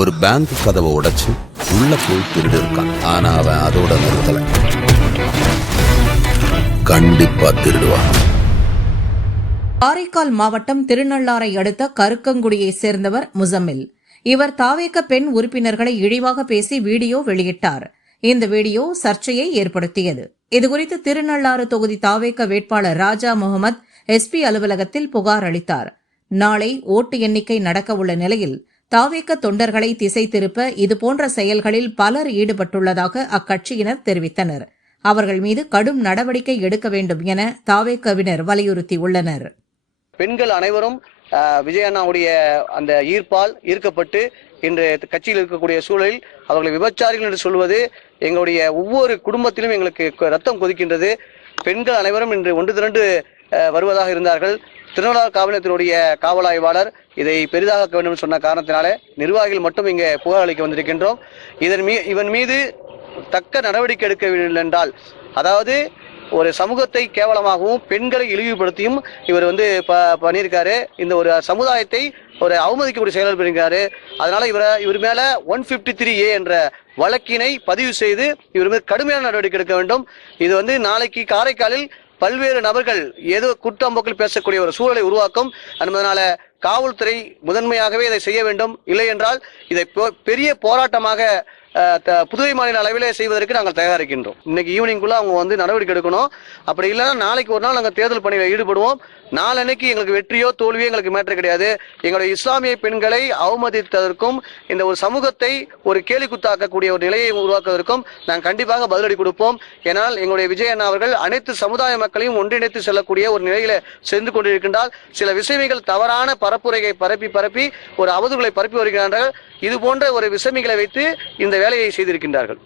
ஒரு பேங்க் கதவை உடைச்சு உள்ள போய் திருடி இருக்கான். ஆனா அவன் அதோட நிறுத்தல, கண்டிப்பா திருடுவான். காரைக்கால் மாவட்டம் திருநள்ளாறை அடுத்த கருக்கங்குடியை சேர்ந்தவர் முசம்மில். இவர் தாவேக பெண் உறுப்பினர்களை இழிவாக பேசி வீடியோ வெளியிட்டார். இந்த வீடியோ சர்ச்சையை ஏற்படுத்தியது. இதுகுறித்து திருநள்ளாறு தொகுதி தாவேக வேட்பாளர் ராஜா முகமது எஸ்பி அலுவலகத்தில் புகார் அளித்தார். நாளை ஓட்டு எண்ணிக்கை நடக்கவுள்ள நிலையில் தாவேக தொண்டர்களை திசை திருப்ப இதுபோன்ற செயல்களில் பலர் ஈடுபட்டுள்ளதாக அக்கட்சியினர் தெரிவித்தனர். அவர்கள் மீது கடும் நடவடிக்கை எடுக்க வேண்டும் என தாவேகவினர் வலியுறுத்தியுள்ளனர். பெண்கள் அனைவரும் விஜய் அண்ணாவுடைய அந்த ஈர்ப்பால் ஈர்க்கப்பட்டு இன்று கட்சியில் இருக்கக்கூடிய சூழலில் அவர்களை விபச்சாரிகள் என்று சொல்வது எங்களுடைய ஒவ்வொரு குடும்பத்திலும் எங்களுக்கு ரத்தம் கொதிக்கின்றது. பெண்கள் அனைவரும் இன்று ஒன்று திரண்டு வருவதாக இருந்தார்கள். திருநள்ளாறு காவலத்தினுடைய காவல் ஆய்வாளர் இதை பெரிதாக வேண்டும் சொன்ன காரணத்தினாலே நிர்வாகிகள் மட்டும் இங்கே புகார் அளிக்க வந்திருக்கின்றோம். இவன் மீது தக்க நடவடிக்கை எடுக்கவில்லை என்றால், அதாவது ஒரு சமூகத்தை கேவலமாகவும் பெண்களை இழிவுபடுத்தியும் இவர் பண்ணியிருக்காரு. இந்த ஒரு சமுதாயத்தை ஒரு அவமதிக்கக்கூடிய செயல் பண்ணியிருக்காரு. அதனால இவர் மேல 153A என்ற வழக்கினை பதிவு செய்து இவர் மீது கடுமையான நடவடிக்கை எடுக்க வேண்டும். இது நாளைக்கு காரைக்காலில் பல்வேறு நபர்கள் ஏதோ குற்றம்போக்கில் பேசக்கூடிய ஒரு சூழலை உருவாக்கும். அதனால காவல்துறை முதன்மையாகவே இதை செய்ய வேண்டும். இல்லை என்றால் இதை பெரிய போராட்டமாக புதுவை மாநில அளவிலே செய்வதற்கு நாங்கள் தயாரிக்கின்றோம். இன்னைக்கு ஈவினிங்குள்ள அவங்க நடவடிக்கை எடுக்கணும். அப்படி இல்லைன்னா நாளைக்கு ஒரு நாள் நாங்கள் தேர்தல் பணியில் ஈடுபடுவோம். நாளன்னைக்கு எங்களுக்கு வெற்றியோ தோல்வியோ எங்களுக்கு மேட்டர் கிடையாது. எங்களுடைய இஸ்லாமிய பெண்களை அவமதித்ததற்கும் இந்த ஒரு சமூகத்தை ஒரு கேலிக்குத்தாக்கக்கூடிய ஒரு நிலையை உருவாக்குவதற்கும் நாங்கள் கண்டிப்பாக பதிலடி கொடுப்போம். ஏனால் எங்களுடைய விஜய் அண்ணா அவர்கள் அனைத்து சமுதாய மக்களையும் ஒன்றிணைத்து செல்லக்கூடிய ஒரு நிலையில சென்று கொண்டிருக்கின்றால் சில விஷயங்கள் தவறான பரப்புரையை பரப்பி ஒரு அவதூறுகளை பரப்பி வருகிறார்கள். இது போன்ற ஒரு விஷமிகளை வைத்து இந்த வேலையை செய்திருக்கின்றார்கள்.